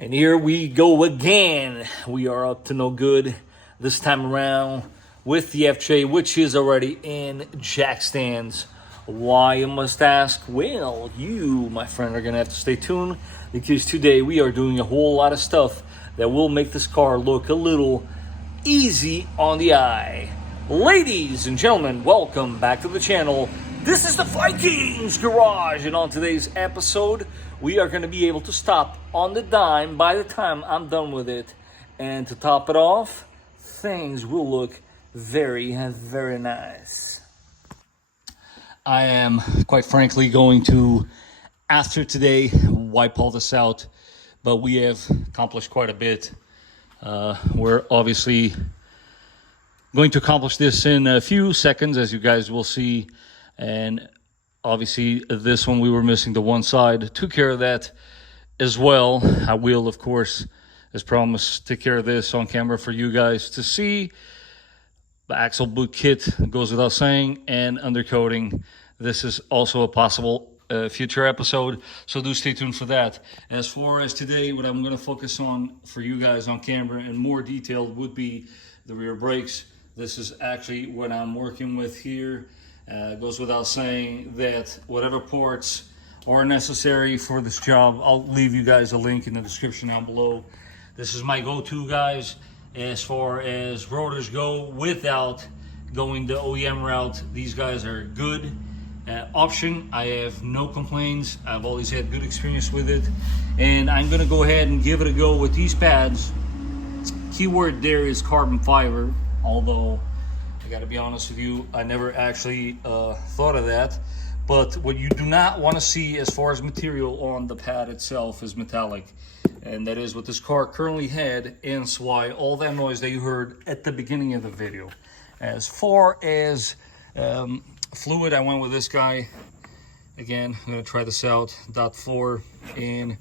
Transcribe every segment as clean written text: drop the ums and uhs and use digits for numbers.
And here we go again. We are up to no good this time around with the FJ, which is already in jack stands. Why, you must ask? Well, you, my friend, are going to have to stay tuned because today we are doing a whole lot of stuff that will make this car look a little easy on the eye. Ladies and gentlemen, welcome back to the channel. This is the Vikings Garage, and on today's episode, we are going to be able to stop on the dime by the time I'm done with it. And to top it off, things will look very, very nice. I am, quite frankly, going to, after today, wipe all this out. But we have accomplished quite a bit. We're obviously going to accomplish this in a few seconds, as you guys will see. And obviously this one we were missing the one side. Took care of that as well. I will, of course, as promised, take care of this on camera for you guys to see. The axle boot kit goes without saying, and undercoating. This is also a possible future episode, so do stay tuned for that. As far as today, what I'm going to focus on for you guys on camera in more detail would be the rear brakes. This is actually what I'm working with here. Goes without saying that whatever parts are necessary for this job, I'll leave you guys a link in the description down below. This is my go-to, guys, as far as rotors go. Without going the OEM route, these guys are a good option. I have no complaints. I've always had good experience with it, and I'm gonna go ahead and give it a go with these pads. Keyword there is carbon fiber, although I gotta be honest with you, I never actually thought of that. But what you do not want to see as far as material on the pad itself is metallic. And that is what this car currently had, and so why all that noise that you heard at the beginning of the video. As far as fluid, I went with this guy. Again, I'm gonna try this out, .4, and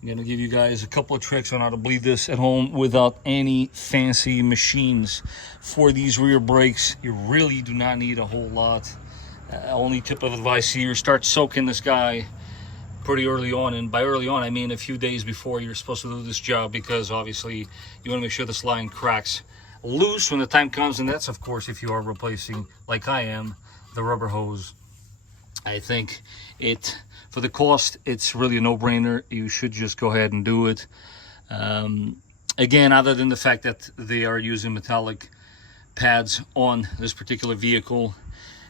I'm gonna give you guys a couple of tricks on how to bleed this at home without any fancy machines. For these rear brakes, you really do not need a whole lot. Only tip of advice here, start soaking this guy pretty early on. And by early on, I mean a few days before you're supposed to do this job, because obviously you wanna make sure this line cracks loose when the time comes. And that's, of course, if you are replacing, like I am, the rubber hose. I think for the cost, it's really a no-brainer. You should just go ahead and do it. Again, other than the fact that they are using metallic pads on this particular vehicle,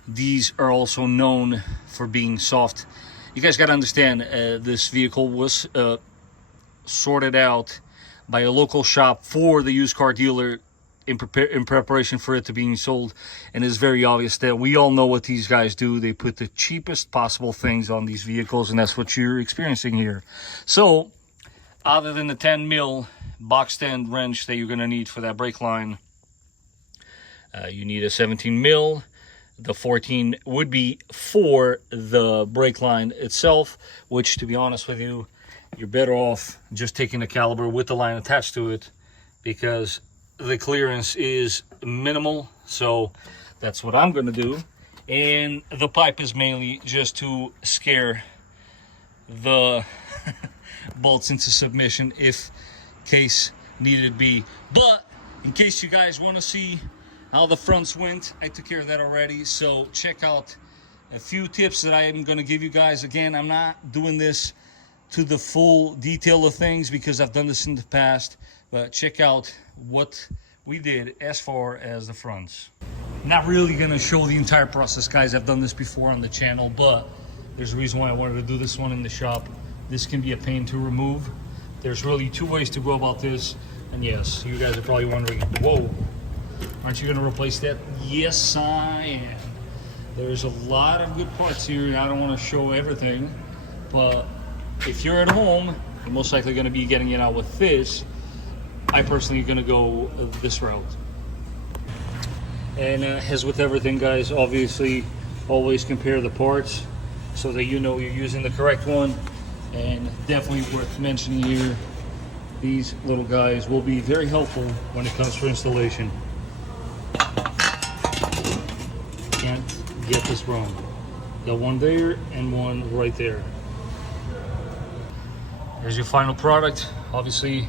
these are also known for being soft. You guys got to understand, this vehicle was sorted out by a local shop for the used car dealer in preparation for it to being sold, and it's very obvious that we all know what these guys do. They put the cheapest possible things on these vehicles, and that's what you're experiencing here. So other than the 10 mil box stand wrench that you're going to need for that brake line, you need a 17 mil. The 14 would be for the brake line itself, which, to be honest with you, you're better off just taking the caliper with the line attached to it, because the clearance is minimal. So that's what I'm going to do. And the pipe is mainly just to scare the bolts into submission if case needed be. But in case you guys want to see how the fronts went, I took care of that already. So check out a few tips that I am going to give you guys. Again, I'm not doing this to the full detail of things because I've done this in the past, but check out what we did as far as the fronts. Not really going to show the entire process, guys. I've done this before on the channel, but there's a reason why I wanted to do this one in the shop. This can be a pain to remove. There's really two ways to go about this. And yes, you guys are probably wondering, whoa, aren't you going to replace that? Yes, I am. There's a lot of good parts here, and I don't want to show everything, but if you're at home, you're most likely going to be getting it out with this. I personally am going to go this route. And as with everything, guys, obviously always compare the parts so that you know you're using the correct one. And definitely worth mentioning here, these little guys will be very helpful when it comes for installation. Can't get this wrong. Got one there and one right there. Here's your final product. Obviously,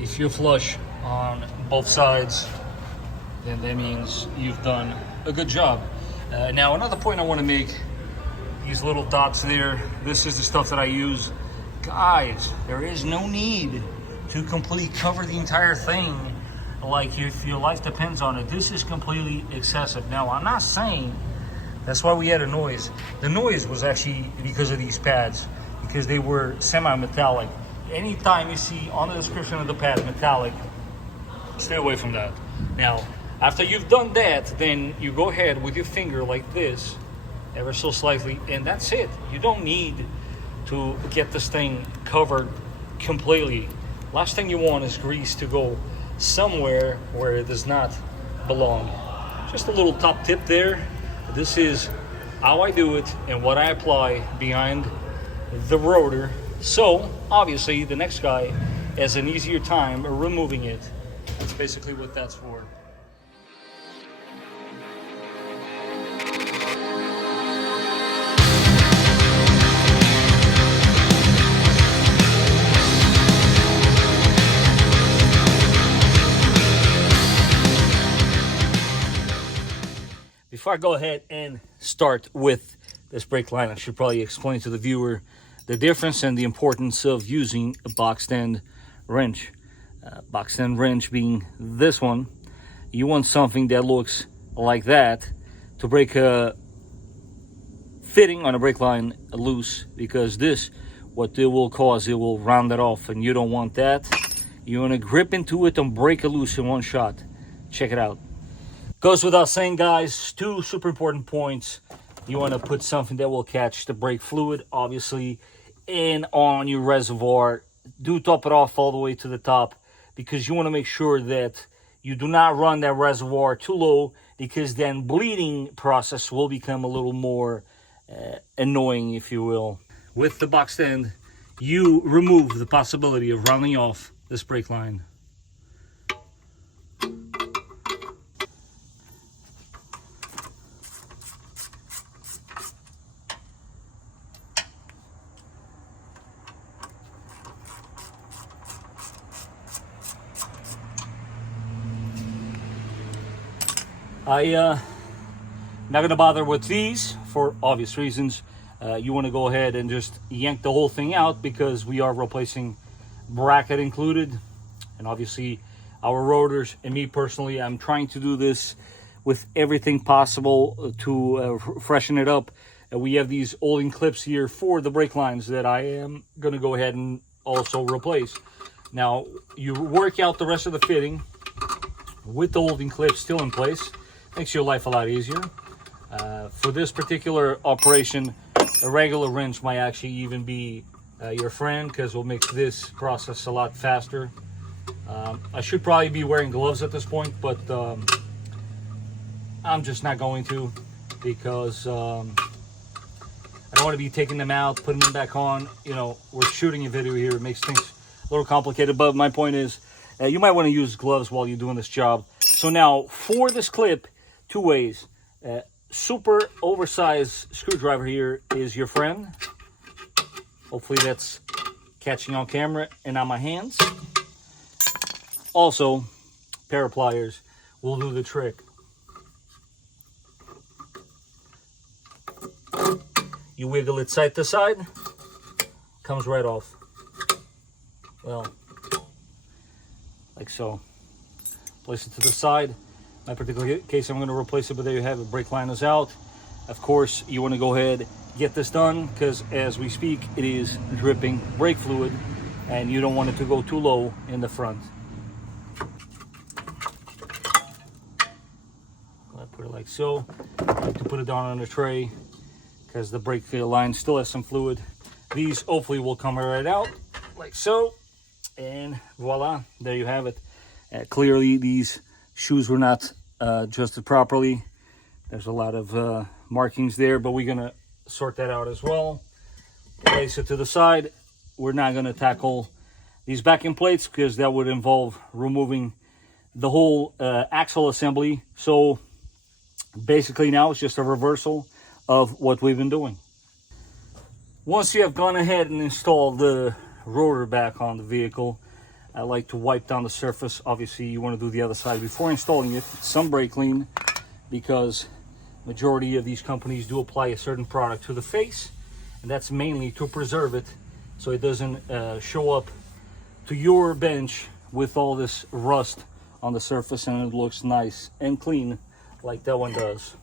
if you flush on both sides, then that means you've done a good job. Now, another point I want to make, these little dots there, this is the stuff that I use. Guys, there is no need to completely cover the entire thing like if your life depends on it. This is completely excessive. Now, I'm not saying that's why we had a noise. The noise was actually because of these pads, because they were semi-metallic. Anytime you see on the description of the pad metallic, stay away from that. Now, after you've done that, then you go ahead with your finger like this, ever so slightly, and that's it. You don't need to get this thing covered completely. Last thing you want is grease to go somewhere where it does not belong. Just a little top tip there. This is how I do it and what I apply behind the rotor. So obviously the next guy has an easier time removing it. That's basically what that's for. Before I go ahead and start with this brake line, I should probably explain to the viewer the difference and the importance of using a boxed end wrench. Boxed end wrench being this one. You want something that looks like that to break a fitting on a brake line loose, because this, what it will cause, it will round it off, and you don't want that. You want to grip into it and break it loose in one shot. Check it out. Goes without saying, guys, two super important points. You want to put something that will catch the brake fluid, obviously, in on your reservoir. Do top it off all the way to the top, because you want to make sure that you do not run that reservoir too low, because then bleeding process will become a little more annoying, if you will. With the boxed end, you remove the possibility of rounding off this brake line. I'm not going to bother with these for obvious reasons. You want to go ahead and just yank the whole thing out, because we are replacing bracket included. And obviously our rotors, and me personally, I'm trying to do this with everything possible to freshen it up. We have these old clips here for the brake lines that I am going to go ahead and also replace. Now, you work out the rest of the fitting with the holding clips still in place. Makes your life a lot easier. For this particular operation, a regular wrench might actually even be your friend, because it will make this process a lot faster. I should probably be wearing gloves at this point, but I'm just not going to, because I don't want to be taking them out, putting them back on. You know, we're shooting a video here. It makes things a little complicated, but my point is, you might want to use gloves while you're doing this job. So now, for this clip, two ways. Super oversized screwdriver here is your friend. Hopefully that's catching on camera and on my hands. Also, pair of pliers will do the trick. You wiggle it side to side, comes right off. Well, like so. Place it to the side. In my particular case, I'm going to replace it, but there you have it. Brake line is out. Of course, you want to go ahead, get this done, because as we speak, it is dripping brake fluid, and you don't want it to go too low in the front. I put it like so. I like to put it down on a tray, because the brake line still has some fluid. These hopefully will come right out, like so, and voila, there you have it. Clearly, these shoes were not adjusted properly. There's a lot of markings there, but we're gonna sort that out as well. Place it to the side. We're not gonna tackle these backing plates, because that would involve removing the whole axle assembly. So basically now it's just a reversal of what we've been doing. Once you have gone ahead and installed the rotor back on the vehicle, I like to wipe down the surface. Obviously, you want to do the other side before installing it. Some brake clean, because majority of these companies do apply a certain product to the face, and that's mainly to preserve it so it doesn't show up to your bench with all this rust on the surface and it looks nice and clean like that one does.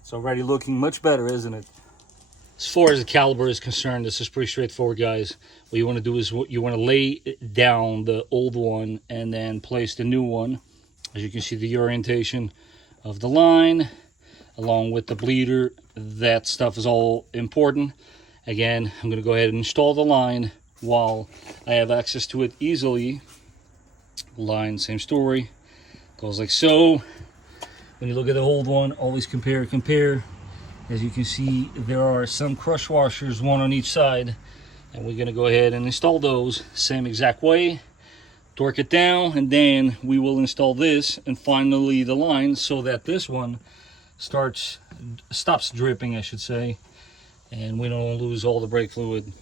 It's already looking much better, isn't it? As far as the caliper is concerned, this is pretty straightforward, guys. What you want to do is you want to lay down the old one and then place the new one. As you can see, the orientation of the line along with the bleeder, that stuff is all important. Again, I'm going to go ahead and install the line while I have access to it easily. Line, same story, goes like so. When you look at the old one, always compare. As you can see, there are some crush washers, one on each side, and we're going to go ahead and install those same exact way. Torque it down, and then we will install this and finally the line so that this one stops dripping, I should say, and we don't lose all the brake fluid.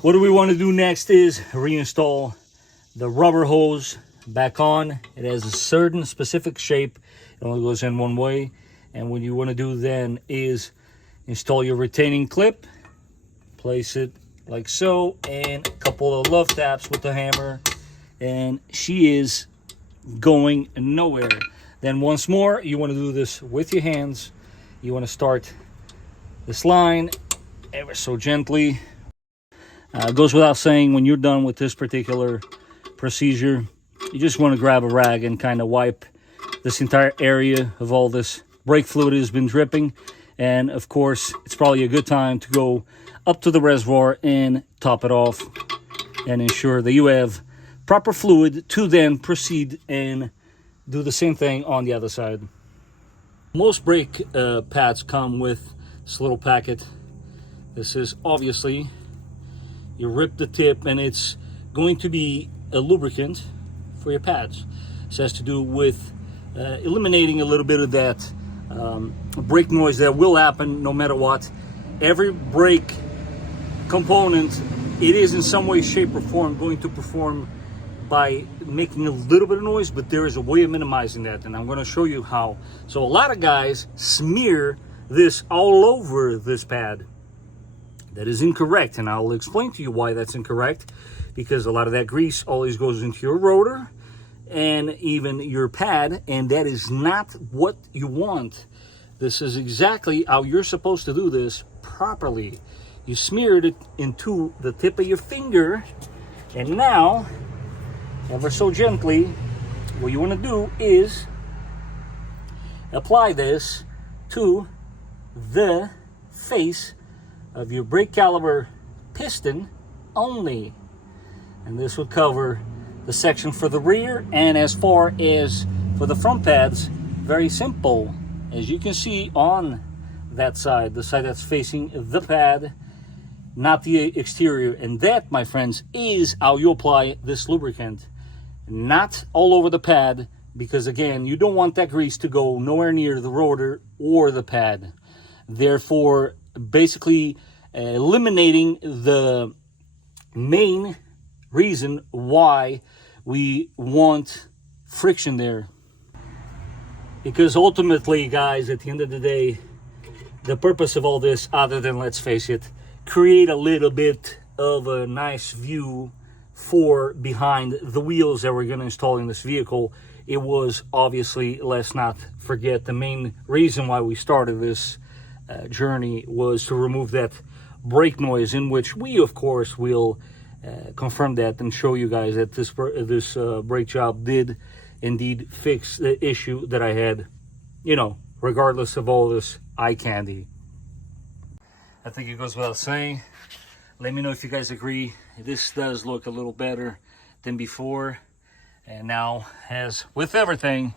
What do we want to do next is reinstall the rubber hose back on. It has a certain specific shape. It only goes in one way. And what you want to do then is install your retaining clip. Place it like so. And a couple of love taps with the hammer. And she is going nowhere. Then once more, you want to do this with your hands. You want to start this line ever so gently. It goes without saying, when you're done with this particular procedure, you just want to grab a rag and kind of wipe this entire area of all this brake fluid has been dripping. And of course, it's probably a good time to go up to the reservoir and top it off and ensure that you have proper fluid to then proceed and do the same thing on the other side. Most brake pads come with this little packet. This is obviously, you rip the tip and it's going to be a lubricant for your pads. This has to do with eliminating a little bit of that brake noise that will happen no matter what. Every brake component, it is in some way, shape, or form going to perform by making a little bit of noise, but there is a way of minimizing that, and I'm going to show you how. So a lot of guys smear this all over this pad. That is incorrect, and I'll explain to you why that's incorrect, because a lot of that grease always goes into your rotor and even your pad, and that is not what you want. This is exactly how you're supposed to do this properly. You smeared it into the tip of your finger, and now, ever so gently, what you want to do is apply this to the face of your brake caliper piston only, and this would cover the section for the rear. And as far as for the front pads, very simple. As you can see on that side, the side that's facing the pad, not the exterior, and that, my friends, is how you apply this lubricant, not all over the pad, because again, you don't want that grease to go nowhere near the rotor or the pad. Therefore, basically eliminating the main reason why we want friction there. Because ultimately, guys, at the end of the day, the purpose of all this, other than, let's face it, create a little bit of a nice view for behind the wheels that we're going to install in this vehicle, it was obviously, let's not forget, the main reason why we started this journey was to remove that brake noise, in which we, of course, will confirm that and show you guys that this brake job did indeed fix the issue that I had, you know, regardless of all this eye candy. I think it goes without saying. Let me know if you guys agree. This does look a little better than before. And now, as with everything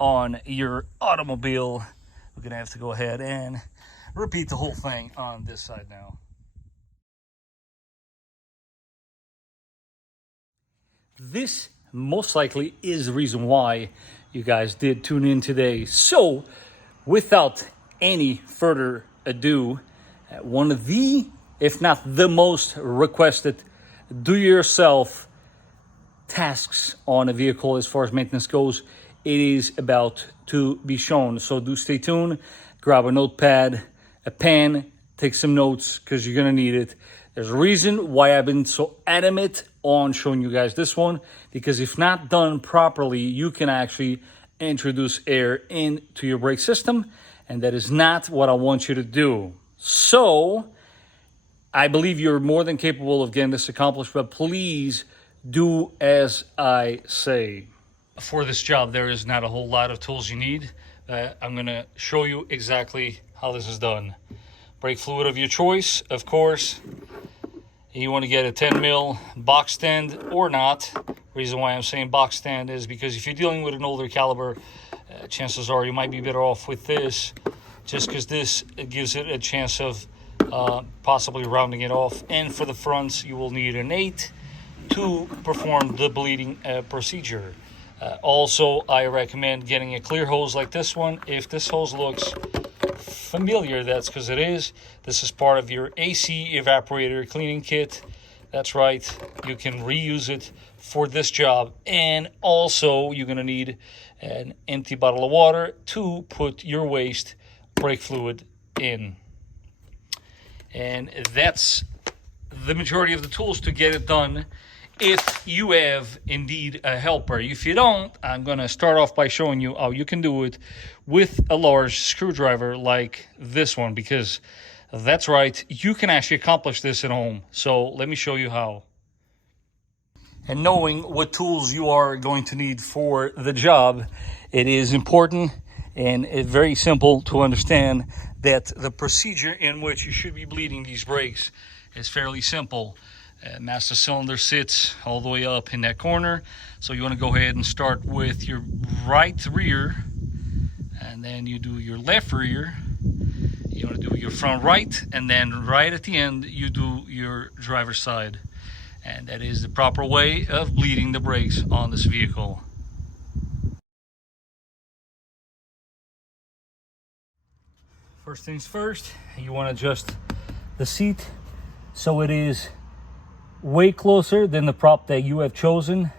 on your automobile, we're gonna have to go ahead and repeat the whole thing on this side now. This most likely is the reason why you guys did tune in today. So, without any further ado, one of the, if not the most requested do-yourself tasks on a vehicle as far as maintenance goes, it is about to be shown. So do stay tuned, grab a notepad, a pen, take some notes because you're going to need it. There's a reason why I've been so adamant on showing you guys this one, because if not done properly, you can actually introduce air into your brake system, and that is not what I want you to do. So I believe you're more than capable of getting this accomplished, but please do as I say. For this job, there is not a whole lot of tools you need. I'm going to show you exactly how this is done. Brake fluid of your choice, of course. You want to get a 10 mil box stand or not. Reason why I'm saying box stand is because if you're dealing with an older caliber, chances are you might be better off with this, just because this gives it a chance of possibly rounding it off. And for the fronts, you will need an 8 to perform the bleeding procedure. Also, I recommend getting a clear hose like this one. If this hose looks familiar, that's because it is. This is part of your AC evaporator cleaning kit. That's right, you can reuse it for this job. And also, you're going to need an empty bottle of water to put your waste brake fluid in. And that's the majority of the tools to get it done, if you have indeed a helper. If you don't, I'm going to start off by showing you how you can do it with a large screwdriver like this one, because that's right, you can actually accomplish this at home. So let me show you how. And knowing what tools you are going to need for the job, it is important and it's very simple to understand that the procedure in which you should be bleeding these brakes is fairly simple. Master cylinder sits all the way up in that corner, so you want to go ahead and start with your right rear, and then you do your left rear. You want to do your front right, and then right at the end you do your driver's side. And that is the proper way of bleeding the brakes on this vehicle. First things first, you want to adjust the seat so it is way closer than the prop that you have chosen.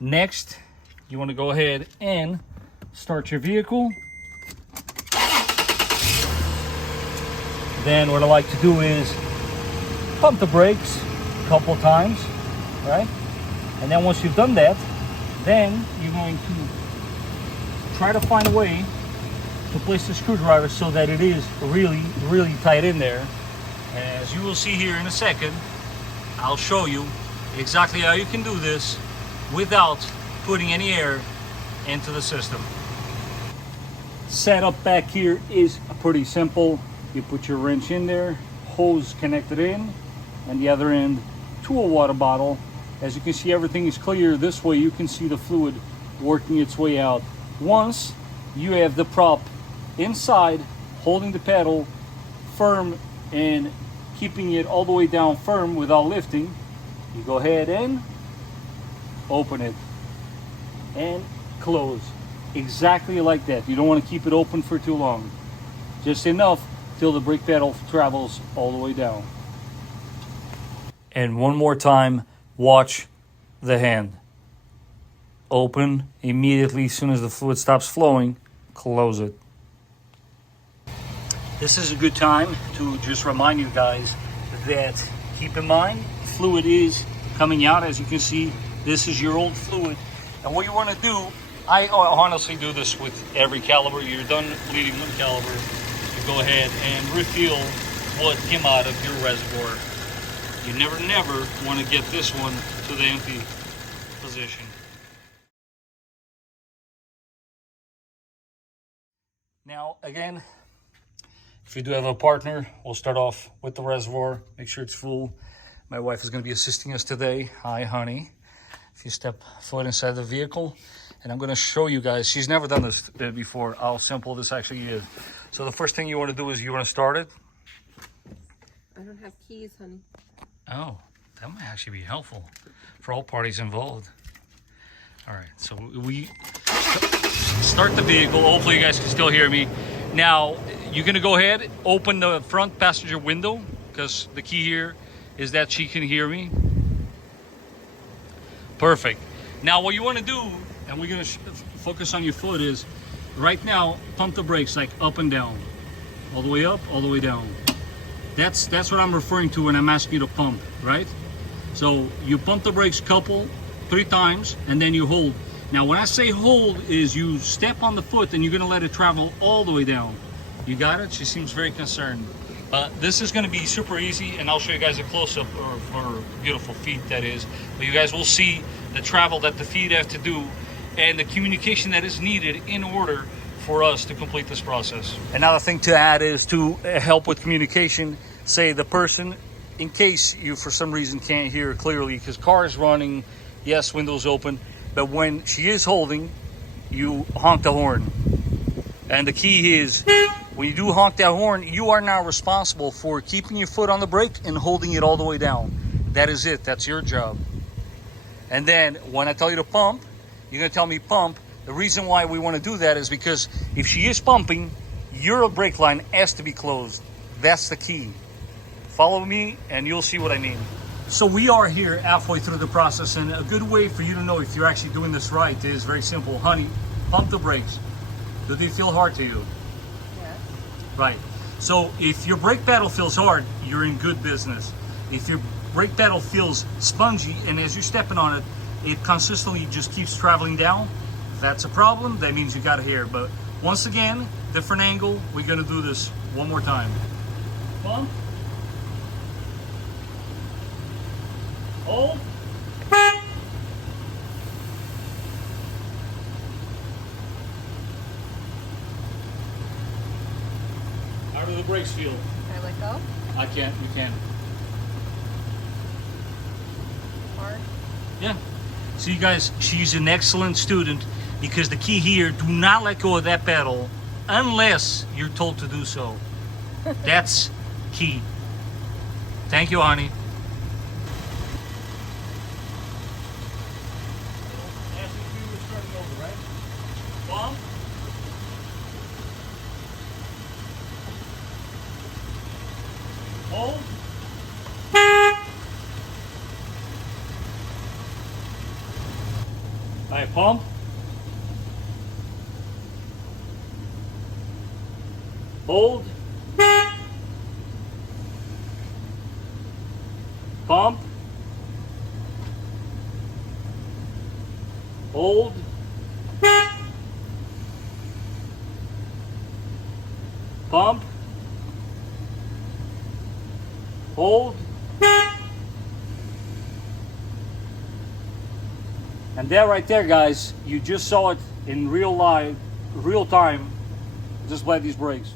Next, you want to go ahead and start your vehicle. Then what I like to do is pump the brakes a couple times, right? And then once you've done that, then you're going to try to find a way to place the screwdriver so that it is really, really tight in there. And as you will see here in a second, I'll show you exactly how you can do this without putting any air into the system. Setup back here is pretty simple. You put your wrench in there, hose connected in, and the other end to a water bottle. As you can see, everything is clear. This way you can see the fluid working its way out. Once you have the prop inside, holding the pedal firm and keeping it all the way down firm without lifting, you go ahead and open it and close. Exactly like that. You don't want to keep it open for too long. Just enough till the brake pedal travels all the way down. And one more time, watch the hand. Open immediately as soon as the fluid stops flowing, close it. This is a good time to just remind you guys that keep in mind, fluid is coming out. As you can see, this is your old fluid. And what you want to do, I honestly do this with every caliber. You're done bleeding one caliber, you go ahead and refill what came out of your reservoir. You never want to get this one to the empty position. Now, again, if you do have a partner, we'll start off with the reservoir. Make sure it's full. My wife is going to be assisting us today. Hi, honey. If you step foot inside the vehicle, and I'm going to show you guys. She's never done this before. How simple this actually is. So the first thing you want to do is you want to start it. I don't have keys, honey. Oh, that might actually be helpful for all parties involved. All right, so we start the vehicle. Hopefully you guys can still hear me. Now, you're gonna go ahead, open the front passenger window, because the key here is that she can hear me. Perfect. Now what you wanna do, and we're gonna focus on your foot, is right now, pump the brakes like up and down. All the way up, all the way down. That's what I'm referring to when I'm asking you to pump, right? So you pump the brakes three times, and then you hold. Now when I say hold is you step on the foot and you're gonna let it travel all the way down. You got it? She seems very concerned. This is gonna be super easy, and I'll show you guys a close-up of her beautiful feet, that is. But you guys will see the travel that the feet have to do and the communication that is needed in order for us to complete this process. Another thing to add is to help with communication, say the person, in case you for some reason can't hear clearly because car is running, yes, windows open, but when she is holding, you honk the horn. And the key is, when you do honk that horn, you are now responsible for keeping your foot on the brake and holding it all the way down. That is it, that's your job. And then when I tell you to pump, you're gonna tell me pump. The reason why we want to do that is because if she is pumping, your brake line has to be closed. That's the key. Follow me and you'll see what I mean. So we are here halfway through the process, and a good way for you to know if you're actually doing this right is very simple. Honey, pump the brakes. Do they feel hard to you? Yes. Right. So if your brake pedal feels hard, you're in good business. If your brake pedal feels spongy and as you're stepping on it, it consistently just keeps traveling down, if that's a problem, that means you got hair. But once again, different angle, we're gonna do this one more time. Pump. Hold. How do the brakes feel? Can I let go? I can't, you can. Hard? Yeah. So you guys, she's an excellent student, because the key here, do not let go of that pedal unless you're told to do so. That's key. Thank you, honey. As if we were starting over, right? Bump. Hold. All right, pump. Hold. Pump. Hold. Pump. Hold. And that right there, guys, you just saw it in real time. Just apply these brakes.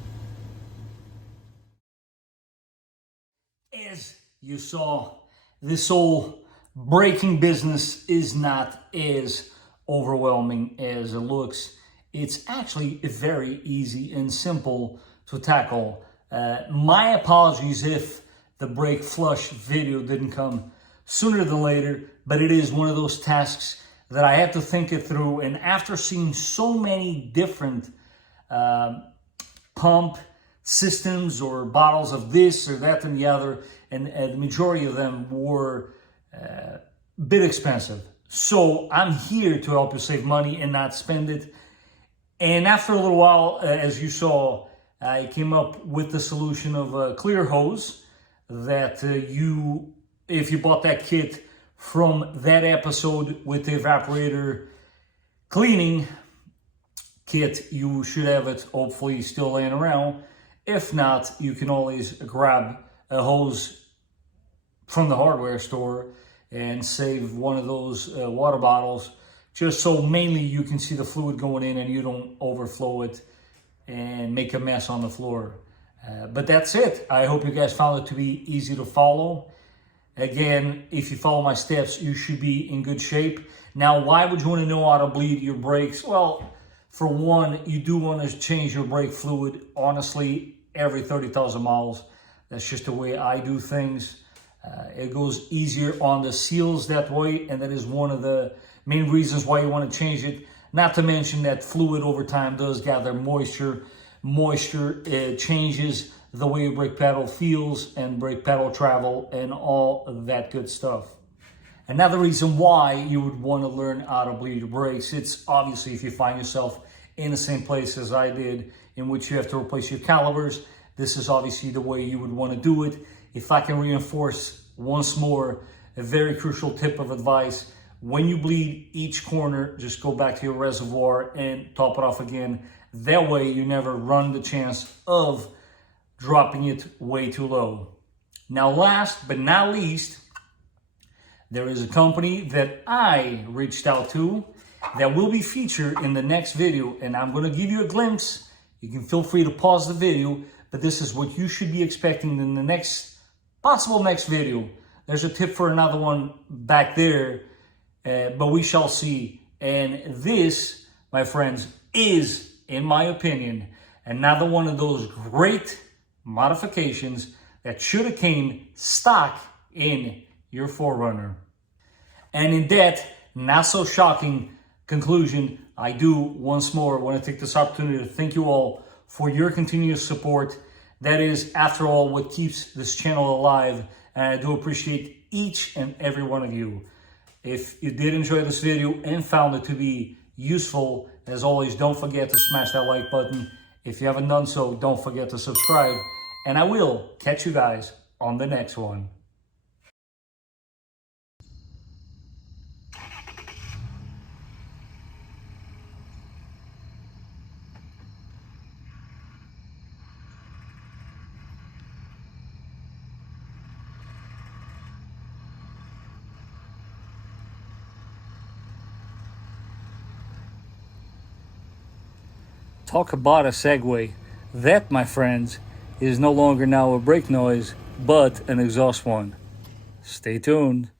As you saw, this whole braking business is not as overwhelming as it looks. It's actually very easy and simple to tackle. My apologies if the brake flush video didn't come sooner than later, but it is one of those tasks that I have to think it through. And after seeing so many different pump systems or bottles of this or that and the other, and the majority of them were a bit expensive. So I'm here to help you save money and not spend it. And after a little while, as you saw, I came up with the solution of a clear hose that if you bought that kit from that episode with the evaporator cleaning kit, you should have it hopefully still laying around. If not, you can always grab a hose from the hardware store and save one of those water bottles, just so mainly you can see the fluid going in and you don't overflow it and make a mess on the floor. But that's it. I hope you guys found it to be easy to follow. Again, if you follow my steps, you should be in good shape. Now, why would you want to know how to bleed your brakes? Well, For one, you do want to change your brake fluid, honestly, every 30,000 miles. That's just the way I do things. It goes easier on the seals that way, and that is one of the main reasons why you want to change it. Not to mention that fluid over time does gather moisture. Moisture changes the way your brake pedal feels and brake pedal travel and all of that good stuff. Another reason why you would want to learn how to bleed your brakes, it's obviously if you find yourself in the same place as I did, in which you have to replace your calipers. This is obviously the way you would want to do it. If I can reinforce once more a very crucial tip of advice, when you bleed each corner, just go back to your reservoir and top it off again. That way you never run the chance of dropping it way too low. Now, last but not least, there is a company that I reached out to that will be featured in the next video, and I'm going to give you a glimpse. You can feel free to pause the video, but this is what you should be expecting in the next video. There's a tip for another one back there, but we shall see. And this, my friends, is, in my opinion, another one of those great modifications that should have came stock in your 4Runner. And in that not so shocking conclusion, I do once more want to take this opportunity to thank you all for your continuous support. That is, after all, what keeps this channel alive, and I do appreciate each and every one of you. If you did enjoy this video and found it to be useful, as always, don't forget to smash that like button. If you haven't done so, don't forget to subscribe, and I will catch you guys on the next one. Talk about a segue. That, my friends, is no longer now a brake noise, but an exhaust one. Stay tuned.